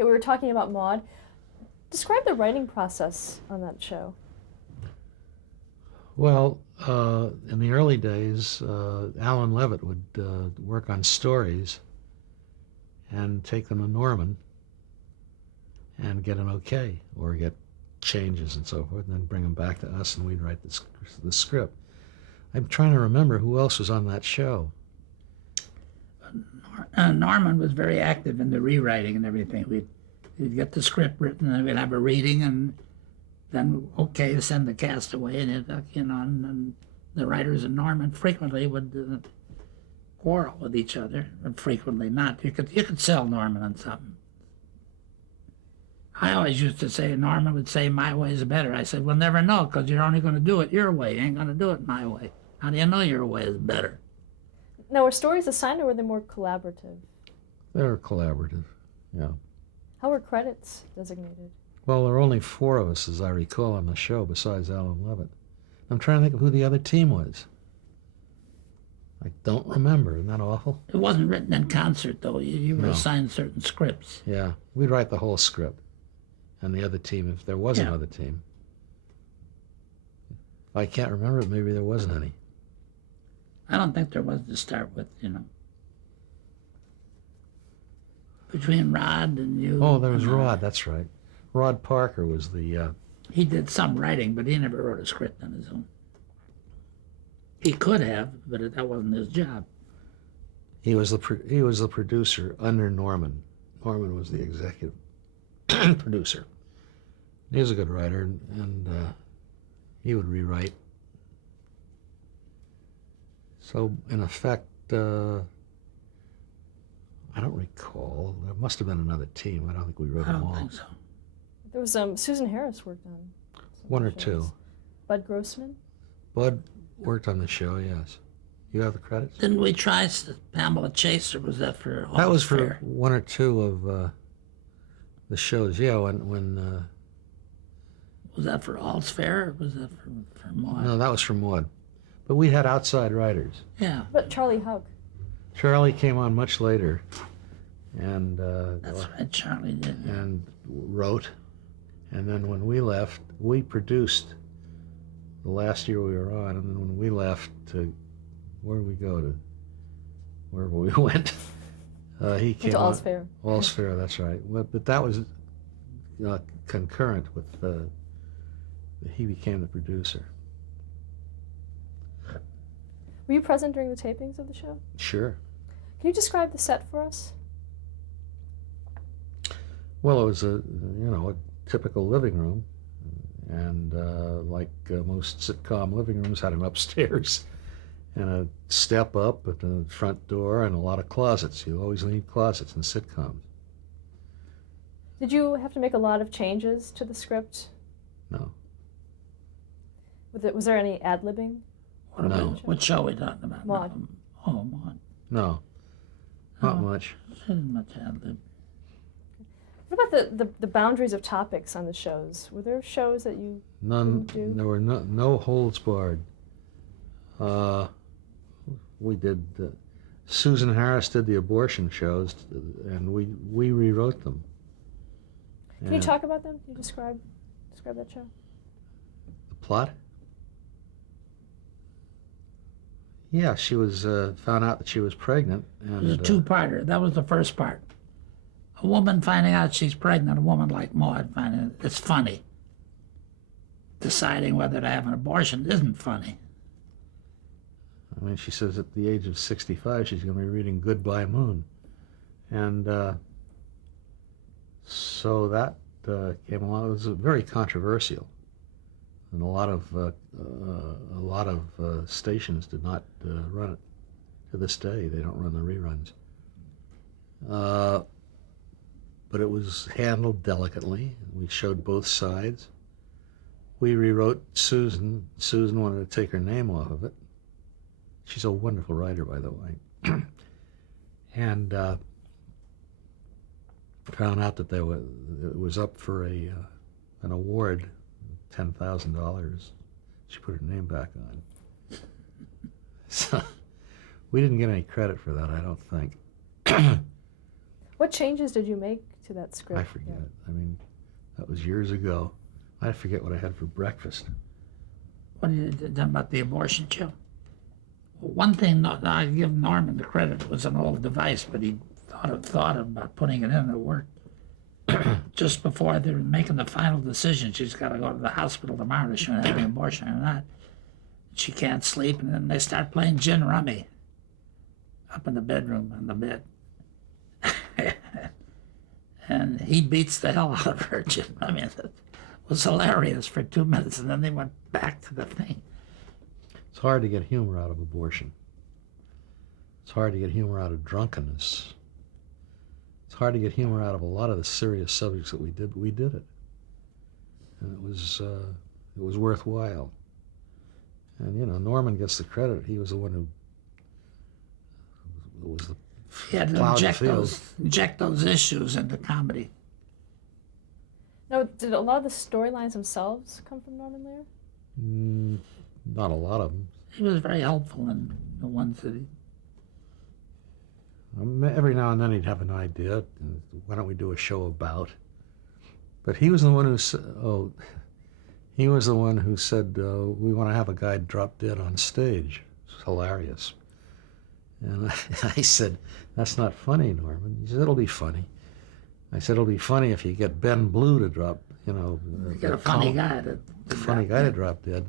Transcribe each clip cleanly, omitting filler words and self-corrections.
Okay, we were talking about Maud. Describe the writing process on that show. Well, in the early days, Alan Levitt would work on stories and take them to Norman and get an okay or get changes and so forth, and then bring them back to us, and we'd write the script. I'm trying to remember who else was on that show. Norman was very active in the rewriting and everything. We'd get the script written, and we'd have a reading, and then send the cast away, and and the writers and Norman frequently would quarrel with each other, and frequently not. You could sell Norman on something. I always used to say, Norman would say, my way is better. I said, we'll never know, because you're only going to do it your way. You ain't going to do it my way. How do you know your way is better? Now, were stories assigned or were they more collaborative? They were collaborative, yeah. How were credits designated? Well, there were only 4 of us, as I recall, on the show, besides Alan Levitt. I'm trying to think of who the other team was. I don't remember. Isn't that awful? It wasn't written in concert, though. You were No. assigned certain scripts. Yeah, we'd write the whole script. And the other team, if there was Yeah. another team. I can't remember, maybe there wasn't any. I don't think there was to start with, Between Rod and you. Oh, there was and I. Rod, that's right. Rod Parker was the... He did some writing, but he never wrote a script on his own. He could have, but that wasn't his job. He was the producer under Norman. Norman was the executive producer. He was a good writer, and he would rewrite. So, in effect, I don't recall. There must have been another team. I don't think we wrote I them don't all. think so. There was Susan Harris worked on some 1 or shows. 2. Bud Grossman? Bud worked on the show, yes. You have the credits? Didn't we try Pamela Chase, or was that for all That was fair? for 1 or 2 of the shows. Yeah, when Was that for All's Fair, or was that for Maud? no, that was from Maud. But we had outside writers. Yeah, But Charlie Hug. Charlie came on much later, and that's right, Charlie did. and wrote. And then when we left, we produced the last year we were on. And then when we left, where did we go to? Wherever we went, he came Into on. All's Fair. All's Fair, that's right. But that was concurrent with he became the producer. Were you present during the tapings of the show? Sure. Can you describe the set for us? Well, it was a typical living room, and like most sitcom living rooms, had an upstairs and a step up at the front door and a lot of closets. You always need closets in sitcoms. Did you have to make a lot of changes to the script? No. Was there any ad-libbing? What show are we talking about? Maud. Oh, Maud. No. Not much. Didn't much ad-lib. What about the boundaries of topics on the shows? Were there shows that you None. didn't do? There were no holds barred. We did. Susan Harris did the abortion shows, and we rewrote them. Can you talk about them? Can you describe that show? The plot? Yeah, she was found out that she was pregnant, It was a and two-parter. That was the first part. A woman finding out she's pregnant, a woman like Maud finding it's funny. Deciding whether to have an abortion isn't funny. I mean, she says at the age of 65 she's going to be reading Goodbye Moon, and so that came along. It was very controversial, and a lot of stations did not run it. To this day, they don't run the reruns. But it was handled delicately. We showed both sides. We rewrote Susan. Susan wanted to take her name off of it. She's a wonderful writer, by the way. And found out that it was up for an award, $10,000. She put her name back on. So we didn't get any credit for that, I don't think. What changes did you make to that script? I forget. I mean, that was years ago. I forget what I had for breakfast. What did you done about the abortion show? One thing, I give Norman the credit, it was an old device, but he thought about putting it in at work. Just before they're making the final decision, she's got to go to the hospital tomorrow to show have an abortion or not. She can't sleep, and then they start playing gin rummy up in the bedroom on the bed. And he beats the hell out of her gin rummy. It was hilarious for 2 minutes, and then they went back to the thing. It's hard to get humor out of abortion. It's hard to get humor out of drunkenness. It's hard to get humor out of a lot of the serious subjects that we did, but we did it. And it was worthwhile. And, you know, Norman gets the credit. He was the one who was the He had to plowed the field. inject those issues into comedy. Now, did a lot of the storylines themselves come from Norman Lear? Not a lot of them. He was very helpful in the ones that he... Every now and then he'd have an idea. Why don't we do a show about? But he was the one who said, he was the one who said, we want to have a guy drop dead on stage. It's hilarious. And I said, that's not funny, Norman. He said, it'll be funny. I said, it'll be funny if you get Ben Blue to drop, you know. Get a funny guy to drop dead.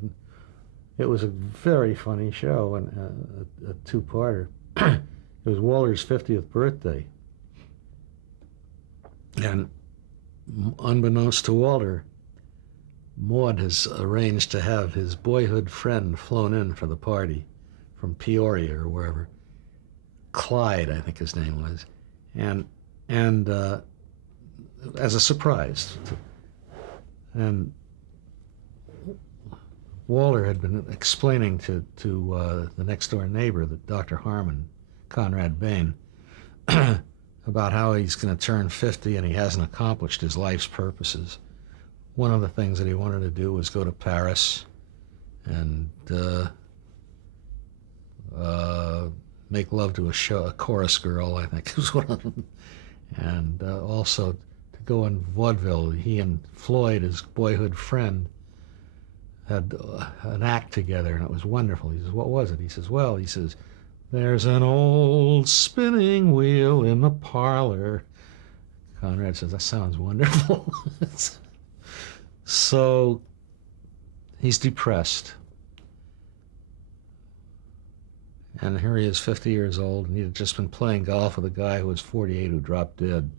It was a very funny show, and a two-parter. It was Walter's 50th birthday. And unbeknownst to Walter, Maud has arranged to have his boyhood friend flown in for the party from Peoria or wherever. Clyde, I think his name was. And as a surprise. And Walter had been explaining to the next door neighbor, that Dr. Harmon, Conrad Bain, about how he's going to turn 50 and he hasn't accomplished his life's purposes. One of the things that he wanted to do was go to Paris and make love to a chorus girl, I think was one of them. And also to go in vaudeville. He and Floyd, his boyhood friend, had an act together, and it was wonderful. He says, what was it? He says, there's an old spinning wheel in the parlor. Conrad says, that sounds wonderful. So he's depressed. And here he is, 50 years old, and he had just been playing golf with a guy who was 48 who dropped dead.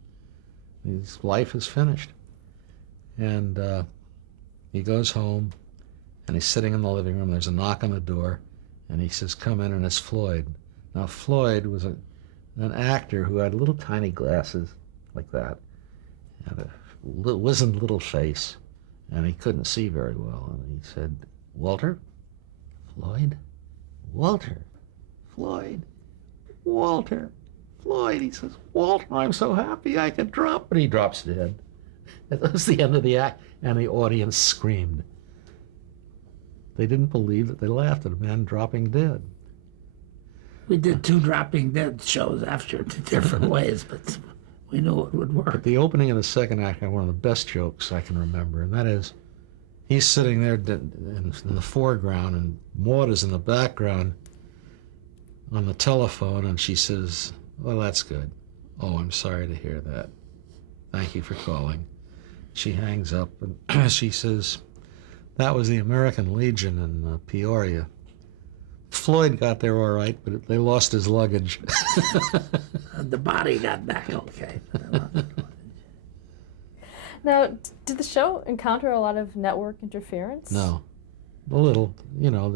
His life is finished. And he goes home, and he's sitting in the living room. There's a knock on the door, and he says, come in, and it's Floyd. Now, Floyd was an actor who had little tiny glasses like that, and a wizened little face, and he couldn't see very well. And he said, Walter? Floyd? Walter? Floyd? Walter? Floyd? He says, Walter, I'm so happy I could drop. But he drops dead. That was the end of the act, and the audience screamed. They didn't believe that they laughed at a man dropping dead. We did 2 dropping dead shows after in different ways, but we knew it would work. But the opening of the second act had one of the best jokes I can remember, and that is, he's sitting there in the foreground, and Maud is in the background on the telephone, and she says, well, that's good. Oh, I'm sorry to hear that. Thank you for calling. She hangs up, and she says, that was the American Legion in Peoria. Floyd got there all right, but they lost his luggage. The body got back okay. Now, did the show encounter a lot of network interference? No, a little. You know,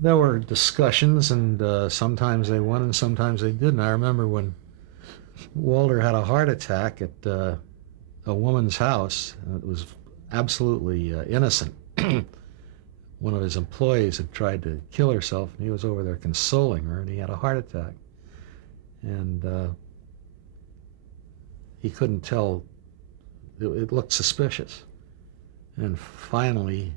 there were discussions, and sometimes they won and sometimes they didn't. I remember when Walter had a heart attack at a woman's house, and it was absolutely innocent. One of his employees had tried to kill herself, and he was over there consoling her, and he had a heart attack. And he couldn't tell. It looked suspicious. And finally,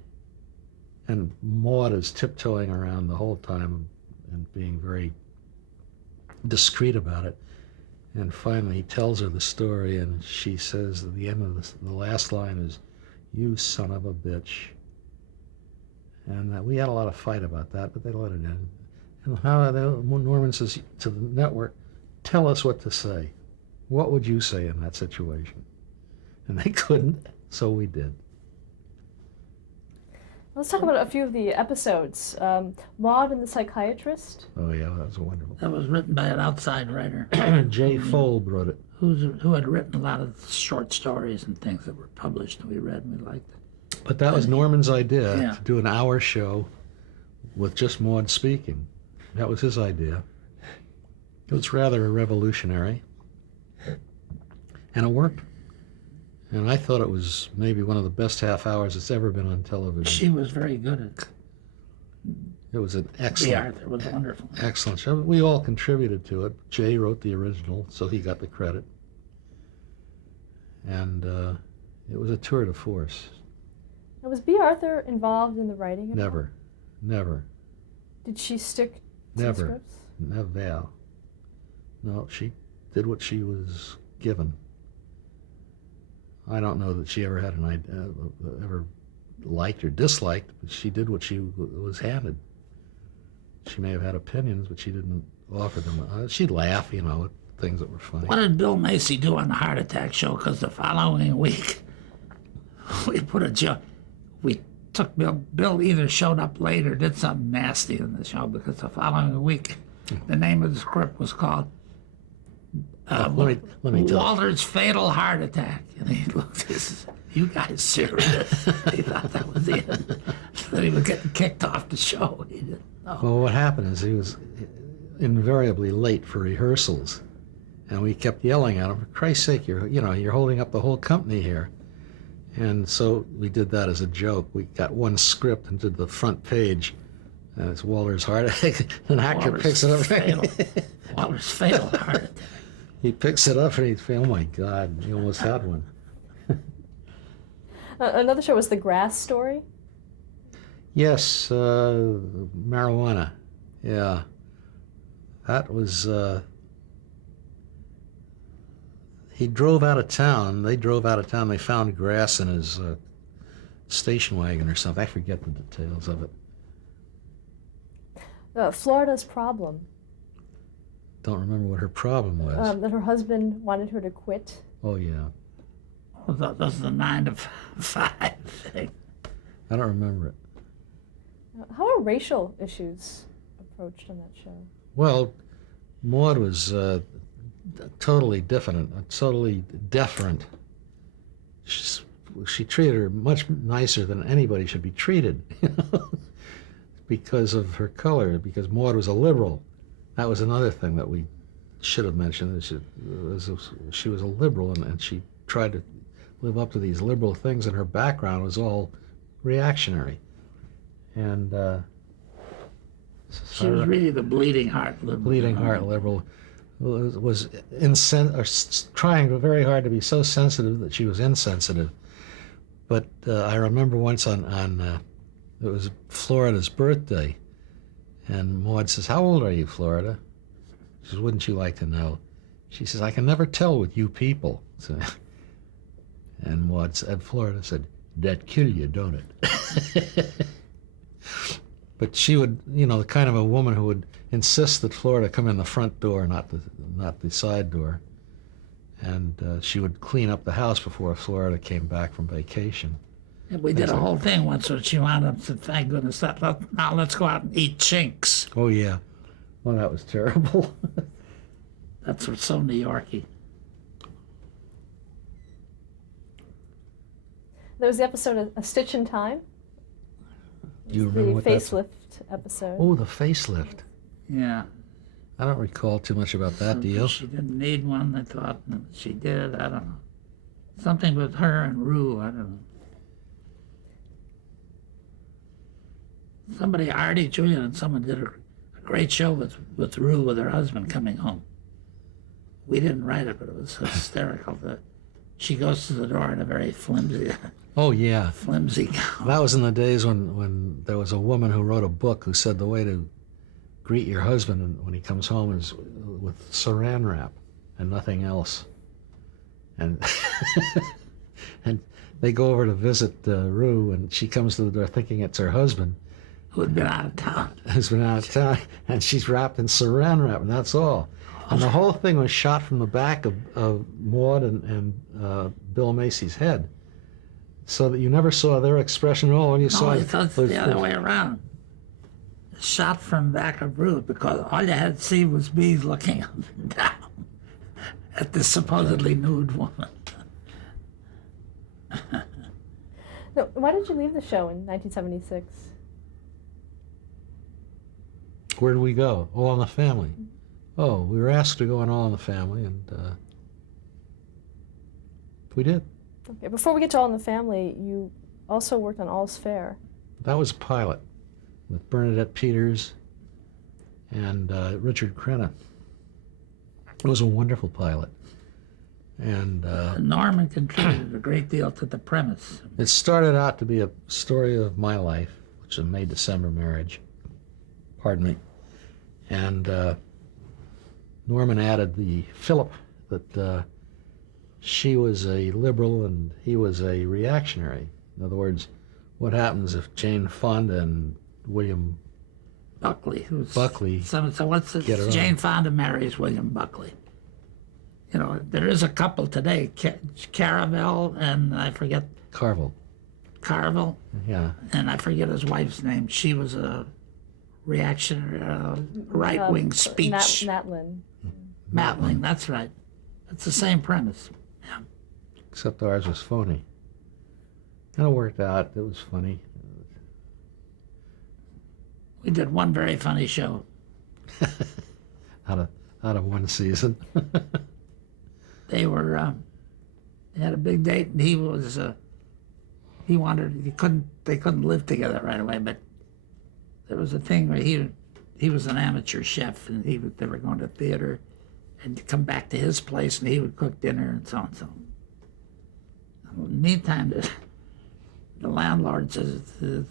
and Maud is tiptoeing around the whole time and being very discreet about it. And finally he tells her the story, and she says at the end of the last line is, "You son of a bitch." And we had a lot of fight about that, but they let it in. And Norman says to the network, "Tell us what to say. What would you say in that situation?" And they couldn't, so we did. Let's talk about a few of the episodes. Maud and the Psychiatrist. Oh yeah, that was wonderful. That was written by an outside writer Jay Folb wrote it. who had written a lot of short stories and things that were published, and we read and we liked it. But that was Norman's idea, Yeah. to do an hour show with just Maud speaking. That was his idea. It was rather revolutionary, and it worked. And I thought it was maybe one of the best half hours that's ever been on television. She was very good at It was an the excellent, art. It was wonderful. excellent show. We all contributed to it. Jay wrote the original, so he got the credit. And it was a tour de force. Now, was B. Arthur involved in the writing at all? Never. Did she stick to the Never. scripts? Never. No, she did what she was given. I don't know that she ever had an idea, ever liked or disliked, but she did what she was handed. She may have had opinions, but she didn't offer them. She'd laugh, at things that were funny. What did Bill Macy do on the Heart Attack show? Because the following week, we put a joke. We took Bill either showed up late or did something nasty in the show, because the following week, the name of the script was called let me tell you. Walter's Fatal Heart Attack. And he looked, he says, "You guys serious?" He thought that was the end. That he was getting kicked off the show. He didn't know. Well, what happened is he was invariably late for rehearsals, and we kept yelling at him, "For Christ's sake, you're holding up the whole company here." And so we did that as a joke. We got one script and did the front page, and it's Walter's Heart Attack. An actor picks it up. Walter's Fatal Heart Attack. He picks it up and he's, oh my God, he almost had one. Another show was The Grass Story. Yes, marijuana. Yeah. That was, he drove out of town. They drove out of town. They found grass in his station wagon or something. I forget the details of it. Florida's Problem. Don't remember what her problem was. That her husband wanted her to quit. Oh, yeah. That was the 9 to 5 thing. I don't remember it. How are racial issues approached on that show? Well, Maud was totally different, totally deferent. She treated her much nicer than anybody should be treated, because of her color, because Maud was a liberal. That was another thing that we should have mentioned. She was a liberal, and she tried to live up to these liberal things, and her background was all reactionary. And She was really the bleeding heart liberal. bleeding heart liberal was trying very hard to be so sensitive that she was insensitive. But I remember once on it was Florida's birthday, and Maud says, "How old are you, Florida?" She says, "Wouldn't you like to know?" She says, "I can never tell with you people." So, and Florida said, "That kill you, don't it?" But she would, the kind of a woman who would insist that Florida come in the front door, not the side door. And she would clean up the house before Florida came back from vacation. And we did a whole thing once where she wound up and said, "Thank goodness, now let's go out and eat chinks." Oh, yeah. Well, that was terrible. That's what's so New Yorkie. There was the episode A Stitch in Time. You The remember what that's? facelift episode. Oh, the facelift. Yeah. I don't recall too much about that deal. She didn't need one, I thought. And she did, I don't know. Something with her and Rue, I don't know. Somebody, Artie, Julian, and someone did a great show with Rue with her husband coming home. We didn't write it, but it was hysterical. She goes to the door in a very flimsy Oh, yeah. gown. That was in the days when there was a woman who wrote a book who said the way to greet your husband when he comes home is with saran wrap. and nothing else. And and they go over to visit Rue, and she comes to the door thinking it's her husband, Who had been out of town. who's been out of town, and she's wrapped in saran wrap, and that's all. And the whole thing was shot from the back of Maud and Bill Macy's head, so that you never saw their expression at all. When you saw No, it, it's the other way around. Shot from back of Ruth, because all you had to see was me looking up and down at this supposedly nude woman. No, why did you leave the show in 1976? Where did we go? All in the Family. Oh, we were asked to go on All in the Family, and we did. Okay, before we get to All in the Family, you also worked on All's Fair. That was a pilot with Bernadette Peters and Richard Crenna. It was a wonderful pilot. And Norman contributed a great deal to the premise. it started out to be a story of my life, which is a May-December marriage. Pardon me. And Norman added the fillip that she was a liberal and he was a reactionary. In other words, what happens if Jane Fonda and William Buckley, who's Buckley so what's get her it? Jane on. Fonda marries William Buckley. You know, there is a couple today, Caravel and I forget Carville? Carvel, Yeah. and I forget his wife's name. She was a reactionary, right-wing speech. Natlin. Matling, that's right. It's the same premise. Yeah. Except ours was phony. And it worked out. It was funny. We did one very funny show. out of one season. They were, they had a big date, and he was, they couldn't live together right away, but there was a thing where he was an amateur chef, and they were going to theater, and to come back to his place, and he would cook dinner and so on and so on. In the meantime, the landlord says the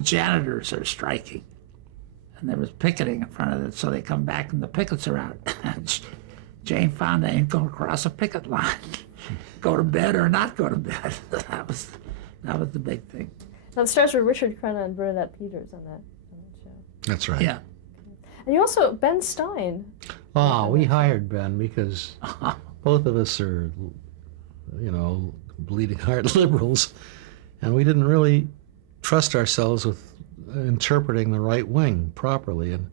janitors are striking, and there was picketing in front of it, so they come back and the pickets are out. And Jane Fonda ain't going to cross a picket line. Go to bed or not go to bed. That was the big thing. Now the stars were Richard Crenna and Bernadette Peters on that show. That's right. Yeah. And you also, Ben Stein. Oh, we hired Ben because both of us are, bleeding heart liberals, and we didn't really trust ourselves with interpreting the right wing properly. And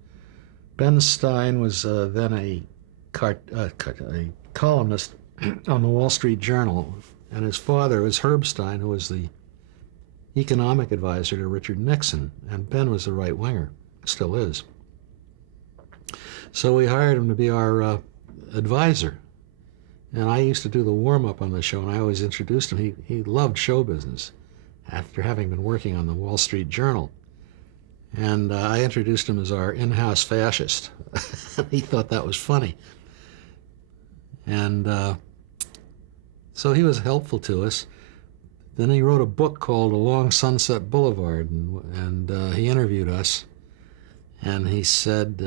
Ben Stein was then a columnist on the Wall Street Journal, and his father was Herb Stein, who was the economic advisor to Richard Nixon, and Ben was the right winger, still is. So we hired him to be our advisor, and I used to do the warm-up on the show, and I always introduced him. He loved show business after having been working on the Wall Street Journal, and I introduced him as our in-house fascist. He thought that was funny. And so he was helpful to us. Then he wrote a book called Along Sunset Boulevard, and he interviewed us. And he said,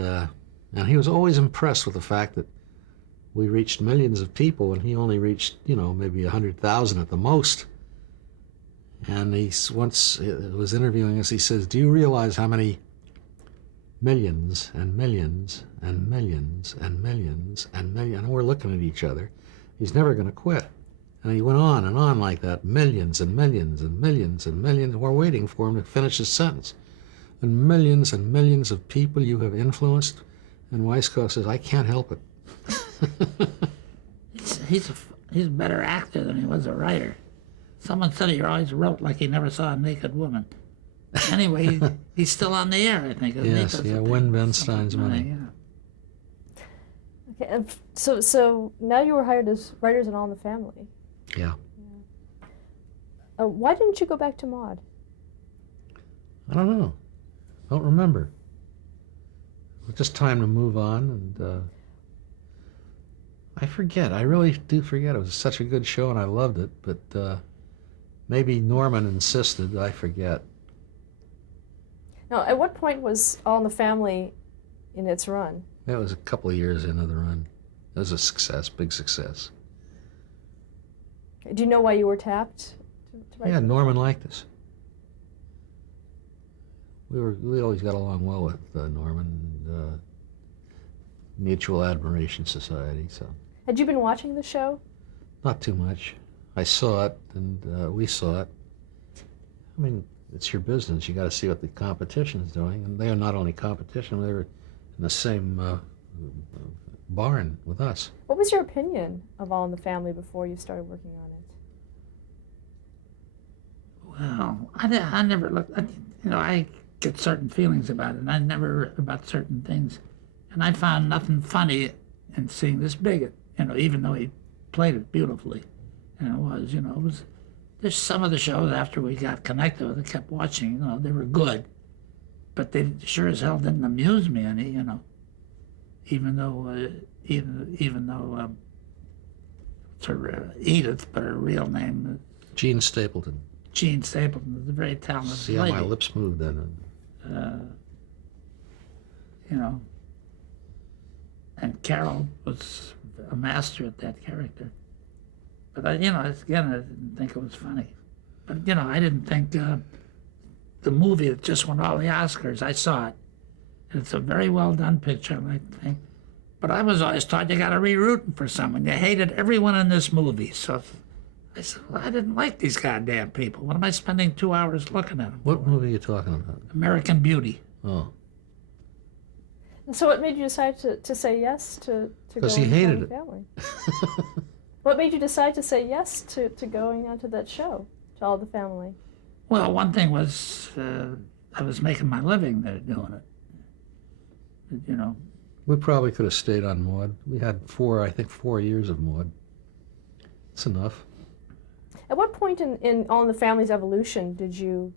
and he was always impressed with the fact that we reached millions of people, and he only reached, maybe 100,000 at the most. And he once was interviewing us, he says, "Do you realize how many millions and millions and millions and millions and millions?" And we're looking at each other. He's never going to quit. And he went on and on like that, millions and millions and millions and millions. We're waiting for him to finish his sentence. And millions of people you have influenced. And Weiskopf says, "I can't help it." He's a better actor than he was a writer. Someone said he always wrote like he never saw a naked woman. Anyway, he's still on the air, I think. Isn't Yes, he? yeah, win Ben Stein's money. Yeah. Okay, and so now you were hired as writers in All in the Family. Yeah. Why didn't you go back to Maude? I don't know. Don't remember. It was just time to move on, and I forget. I really do forget. It was such a good show, and I loved it, but maybe Norman insisted. I forget. Now, at what point was All in the Family in its run? That was a couple of years into the run. It was a success, big success. Do you know why you were tapped to write Yeah, for the Norman show? liked us. We always got along well with Norman, and, Mutual Admiration Society, so Had you been watching the show? not too much. I saw it, and we saw it. I mean, it's your business. You got to see what the competition's doing, and they are not only competition; they were in the same barn with us. What was your opinion of All in the Family before you started working on it? Well, I never looked. I get certain feelings about it, and I never about certain things, and I found nothing funny in seeing this bigot. Even though he played it beautifully, and it was. There's some of the shows after we got connected with it, kept watching. They were good, but they sure as hell didn't amuse me any. Even though it's her Edith, but her real name is Gene Stapleton. Gene Stapleton is a very talented See how lady. my lips moved then. And Carol was a master at that character. But I didn't think it was funny. But I didn't think the movie that just won all the Oscars. I saw it. It's a very well done picture, I think. But I was always taught you got to be rooting for someone. You hated everyone in this movie, so I said, well, I didn't like these goddamn people. What am I spending 2 hours looking at them What for? movie are you talking about? American Beauty. Oh, And so what made you decide to say yes to 'Cause going he to All hated in the it. Family? What made you decide to say yes to going onto that show, to All in the Family? Well, one thing was I was making my living there doing it. we probably could have stayed on Maud. We had 4 years of Maud. It's enough. At what point in All in the Family's evolution did you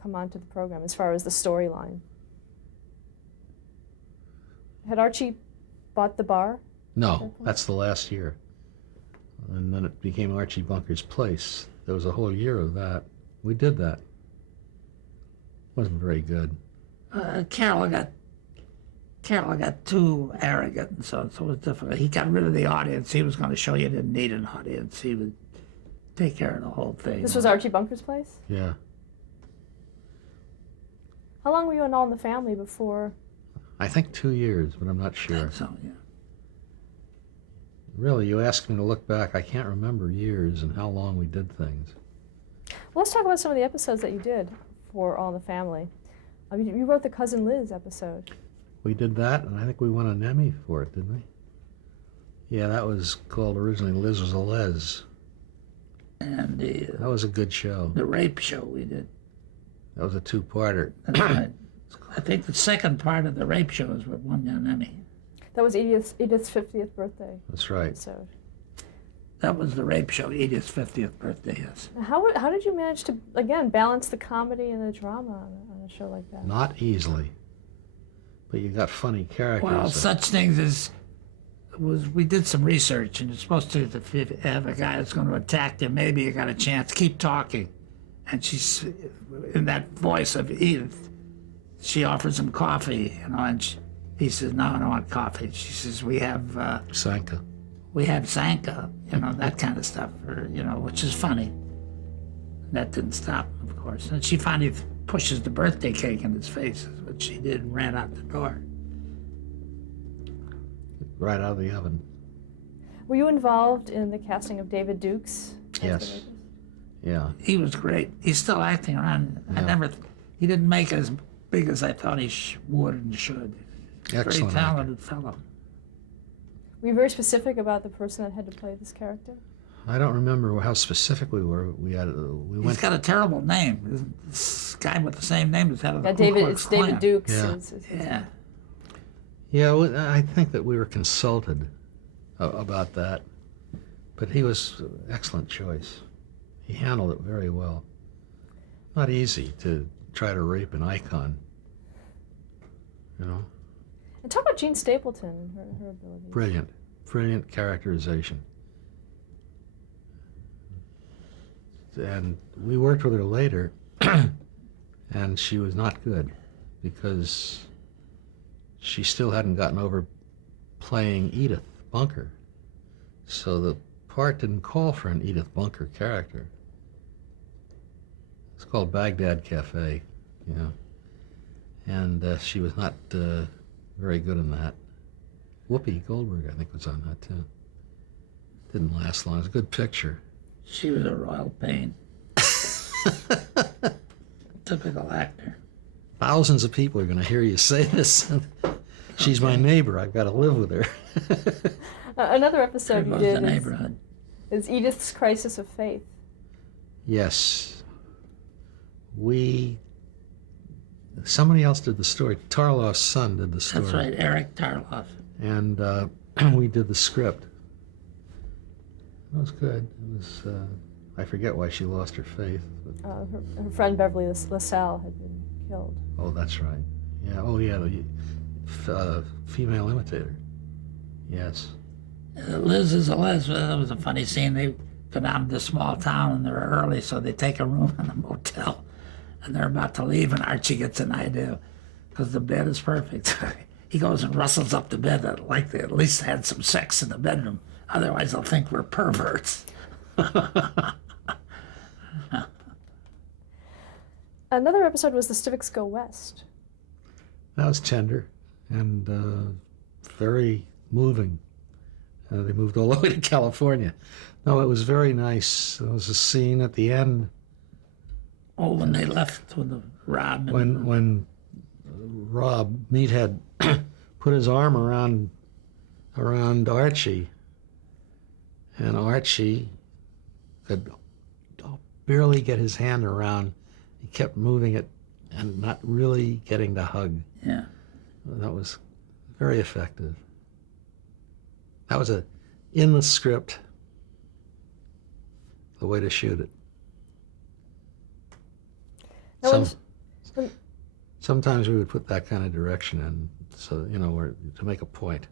come onto the program as far as the storyline? Had Archie bought the bar? No, that's the last year. And then it became Archie Bunker's Place. There was a whole year of that. We did that. Wasn't very good. Carol got too arrogant, and so it was difficult. He got rid of the audience. He was going to show you didn't need an audience. He would take care of the whole thing. This was Archie Bunker's place? Yeah. How long were you in All in the Family before? I think 2 years, but I'm not sure. So, yeah. Really, you asked me to look back. I can't remember years and how long we did things. Well, let's talk about some of the episodes that you did for All in the Family. I mean, you wrote the Cousin Liz episode. We did that, and I think we won an Emmy for it, didn't we? Yeah, that was called originally Liz Was a Les. And That was a good show. the rape show we did. That was a two-parter. That's right. I think the second part of the rape show is what won an Emmy. That was Edith's 50th birthday That's right. episode. That was the rape show, Edith's 50th birthday, yes. Now, how did you manage to, again, balance the comedy and the drama on a show like that? Not easily. But you got funny characters. Well, such things as we did some research, and you're supposed to, if you have a guy that's going to attack you, maybe you got a chance. Keep talking. And she's, in that voice of Edith, she offers him coffee, and he says, no, I don't want coffee. She says, we have Sanka. Zanka, that kind of stuff, which is funny. That didn't stop him, of course. And she finally pushes the birthday cake in his face, which she did, and ran out the door. Right out of the oven. Were you involved in the casting of David Dukes? as the Yes. rapist? Yeah. He was great. He's still acting around. Yeah. He didn't make as big as I thought he would and should. Excellent Very talented fellow. Were you very specific about the person that had to play this character? I don't remember how specific we were. We He's went. got a terrible name. This guy with the same name as head of the Yeah, Ku Klux it's David Klan. Dukes. Yeah. Yeah. Yeah, well, I think that we were consulted about that, but he was an excellent choice. He handled it very well. Not easy to try to rape an icon, And talk about Jean Stapleton and her abilities. Brilliant characterization. And we worked with her later, and she was not good because she still hadn't gotten over playing Edith Bunker. So the part didn't call for an Edith Bunker character. It's called Baghdad Cafe, and she was not very good in that. Whoopi Goldberg, I think, was on that too. Didn't last long. It was a good picture. She was a royal pain. Typical actor. Thousands of people are going to hear you say this. She's my neighbor. I've got to live with her. Another episode you The did neighborhood. is Edith's Crisis of Faith. Yes. Somebody else did the story. Tarloff's son did the story. That's right, Eric Tarloff. And we did the script. It was good. It was. I forget why she lost her faith. But, Her friend Beverly LaSalle had been killed. oh, that's right. Yeah. Oh, yeah. The female imitator. Yes. Liz is a Les. That was a funny scene. They go down to this small town and they're early, so they take a room in a motel. And they're about to leave, and Archie gets an idea because the bed is perfect. He goes and rustles up the bed like they at least had some sex in the bedroom. Otherwise, they'll think we're perverts. Another episode was The Civics Go West. That was tender and very moving. They moved all the way to California. No, it was very nice. There was a scene at the end. Oh, when they left with the Rob. When Rob Meathead put his arm around Archie, and Archie could barely get his hand around. He kept moving it and not really getting the hug. Yeah. That was very effective. That was in the script, the way to shoot it. Sometimes we would put that kind of direction in, so or to make a point.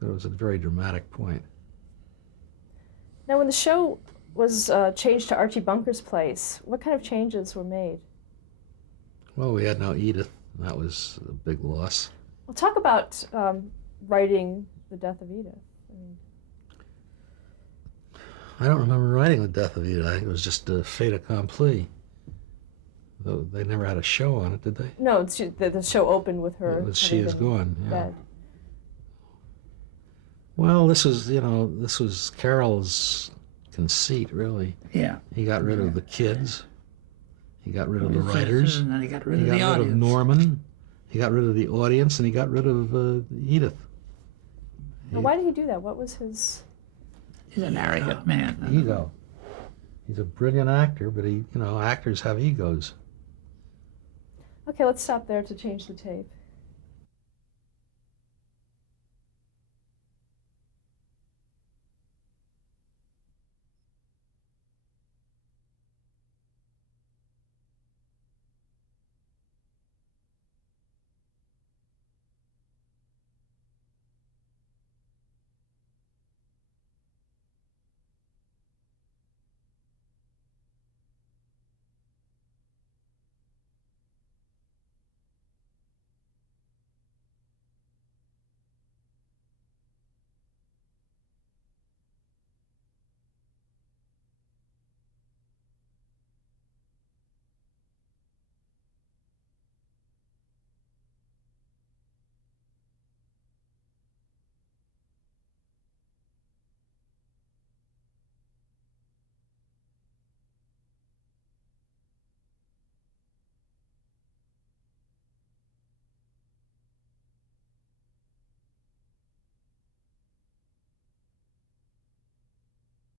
But it was a very dramatic point. Now, when the show was changed to Archie Bunker's place, what kind of changes were made? Well, we had no Edith. And that was a big loss. Well, talk about writing the death of Edith. I don't remember writing the death of Edith. I think it was just a fait accompli. Though they never had a show on it, did they? No, the show opened with her. She is gone. Yeah. Dead. Well, this was Carol's conceit, really. Yeah. He got rid of the kids. He got rid of the writers. And then he got rid He of the got rid audience. of Norman. He got rid of the audience, and he got rid of Edith. Now, why did he do that? What was his... He's an arrogant man. Ego. He's a brilliant actor, but actors have egos. Okay, let's stop there to change the tape.